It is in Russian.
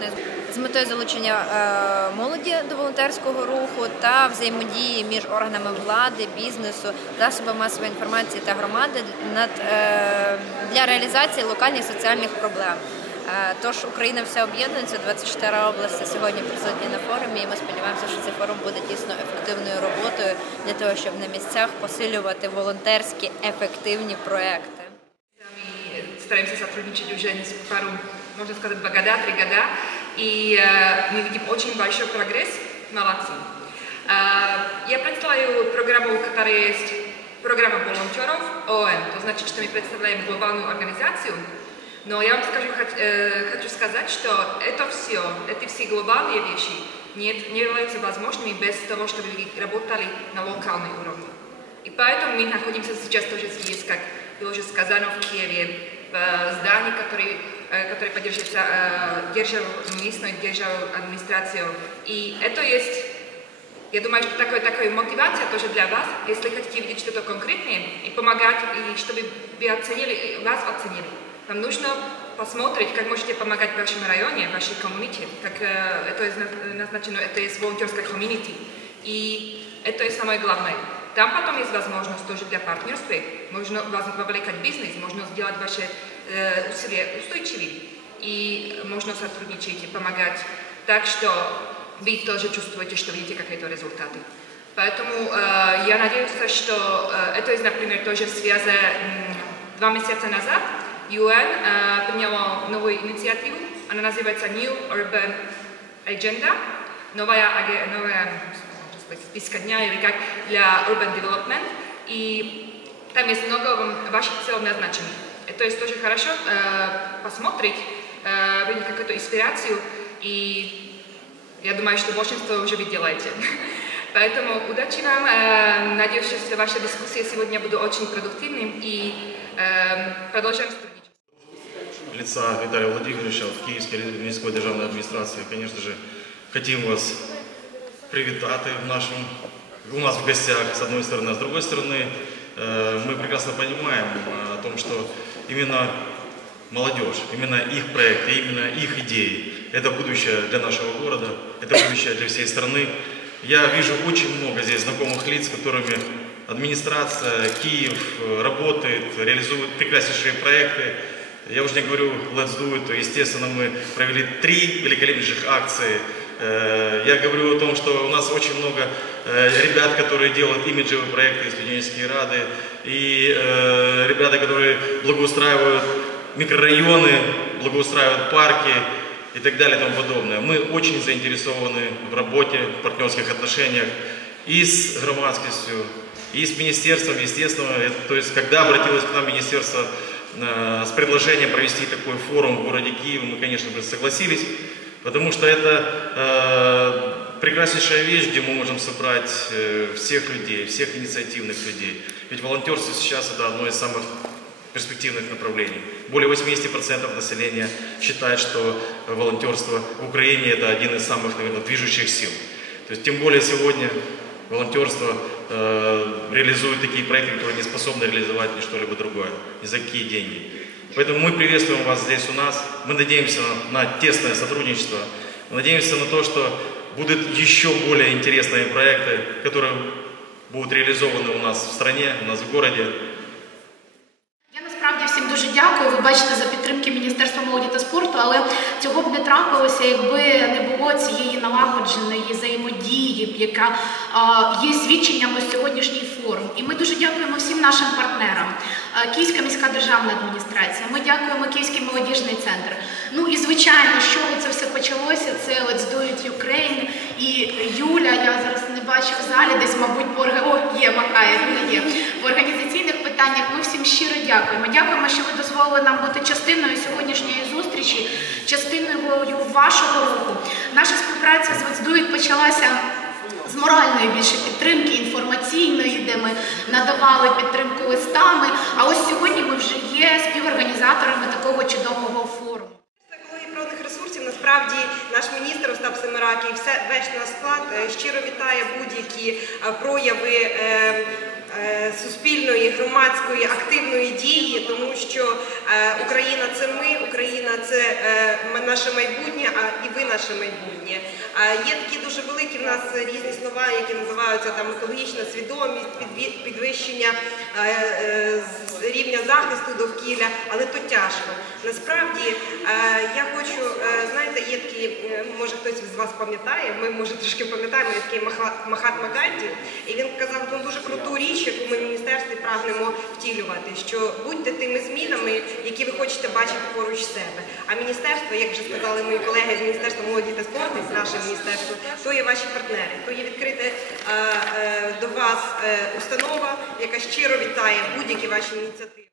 створений з метою залучення е, молоді до волонтерського руху та взаємодії між органами влади, бізнесу, засобами масової інформації та громади над, е, для реалізації локальних соціальних проблем. Е, Тож Україна все об'єднується, 24 області сьогодні присутні на форумі, і ми сподіваємося, що цей форум буде дійсно ефективною роботою для того, щоб на місцях посилювати волонтерські ефективні проекти. My starаемся сотрудничать уже не с пару, можно сказать, два года, три года, и э, мы видим очень большой прогресс. Молодцы. Э, я представляю программу, которая есть программа волонтеров ООН, то значит, что мы представляем глобальную организацию, но я вам скажу, э, хочу сказать, что это все, эти все глобальные вещи нет, не являются возможными без того, чтобы вы работали на локальном уровне. И поэтому мы находимся сейчас тоже здесь, как было уже сказано в Киеве, в э, здании, который, э, который поддерживается э, державу, местной державой администрацией. И это есть, я думаю, что такая, такая мотивация тоже для вас, если хотите видеть что-то конкретное и помогать, и чтобы вы оценили, вас оценили. Вам нужно посмотреть, как можете помогать в вашем районе, в вашей комьюнити, как э, это назначено, это есть волонтерская комьюнити. И это и самое главное. Там потом есть возможность тоже для партнерства. Можно вас вовлекать в бизнес, можно сделать ваши э, усилия устойчивее. И можно сотрудничать и помогать так, что вы тоже чувствуете, что видите какие-то результаты. Поэтому э, я надеюсь, что э, это есть, например, тоже в связи м, два месяца назад UN э, приняла новую инициативу. Она называется New Urban Agenda. Новая, аге- новая можно сказать, списка дня или как для Urban Development. И там есть много вам ваших целей назначены. Это есть тоже хорошо э, посмотреть, э, видеть какую-то инспирацию. И я думаю, что большинство уже вы делаете. Поэтому удачи вам. Э, Надеюсь, что ваша дискуссия сегодня будет очень продуктивным и э, продолжаем сотрудничать. лица Виталия Владимировича в Киевской міської державної адміністрації, конечно же, хотим вас привітати в нашем, у нас в гостях, с одной стороны, а с другой стороны, э, мы прекрасно понимаем э, о том, что именно молодежь, именно их проекты, именно их идеи, это будущее для нашего города, это будущее для всей страны. Я вижу очень много здесь знакомых лиц, с которыми администрация, Киев э, работает, реализует прекраснейшие проекты. Я уже не говорю Let's Do It, естественно, мы провели три великолепнейших акции. Э, Я говорю о том, что у нас очень много э, ребят, которые делают имиджевые проекты, студенческие рады, и э, ребята, которые благоустраивают микрорайоны, благоустраивают парки и так далее и тому подобное. Мы очень заинтересованы в работе, в партнерских отношениях и с громадскостью, и с министерством, естественно. То есть, когда обратилось к нам министерство с предложением провести такой форум в городе Киеве, мы, конечно же, согласились, потому что это э, прекраснейшая вещь, где мы можем собрать э, всех людей, всех инициативных людей. Ведь волонтерство сейчас это одно из самых перспективных направлений. Более 80% населения считает, что волонтерство в Украине это один из самых, наверное, движущих сил. То есть, тем более сегодня волонтерство э, реализует такие проекты, которые не способны реализовать ни что-либо другое, ни за какие деньги. Поэтому мы приветствуем вас здесь у нас. Мы надеемся на, на тесное сотрудничество. Мы надеемся на то, что будут еще более интересные проекты, которые будут реализованы у нас в стране, у нас в городе. Я насправді всім дуже дякую. Ви бачите за підтримки Але цього б не трапилося, якби не було цієї налагодженої взаємодії, яка є свідченням ось сьогоднішній форум. І ми дуже дякуємо всім нашим партнерам. Київська міська державна адміністрація. Ми дякуємо Київський молодіжний центр. Ну і звичайно, з чого це все почалося? Це Let's Do It Ukraine. І Юля, я зараз не бачу в залі, десь, мабуть, по орга- О, є, махає, Юля є. Організаційних питаннях ми всім щиро дякуємо. Дякуємо, що ви дозволили нам бути частиною сьогоднішньої зустрічі, частиною вашого руху. Наша співпраця з Let's почалася з моральної більше підтримки, інформаційної, де ми надавали підтримку листами. А ось сьогодні ми вже є співорганізаторами такого чудового форуму. природних ресурсів насправді наш міністр Остап Семерак і все весь наш склад е, щиро вітає будь-які е, прояви е, суспільної, громадської, активної дії, тому що е, Україна це ми, Україна це е, наше майбутнє, а і ви наше майбутнє. Е, Є такі дуже великі в нас різні слова, які називаються там екологічна свідомість, підвищення е, е, захисту довкілля, але то тяжко. Насправді е, я хочу, е, знаєте, є такий, е, може хтось з вас пам'ятає, ми може трошки пам'ятаємо, є такий Маха- Махатма Ганді, і він казав одну дуже круту річ, яку ми в міністерстві прагнемо втілювати, що будьте тими змінами, які ви хочете бачити поруч себе. А міністерство, як вже сказали мої колеги з Міністерства молоді та спорту, наше міністерство, то є ваші партнери, то є відкрите е, до вас установа, яка щиро вітає будь-які ваші ініціативи.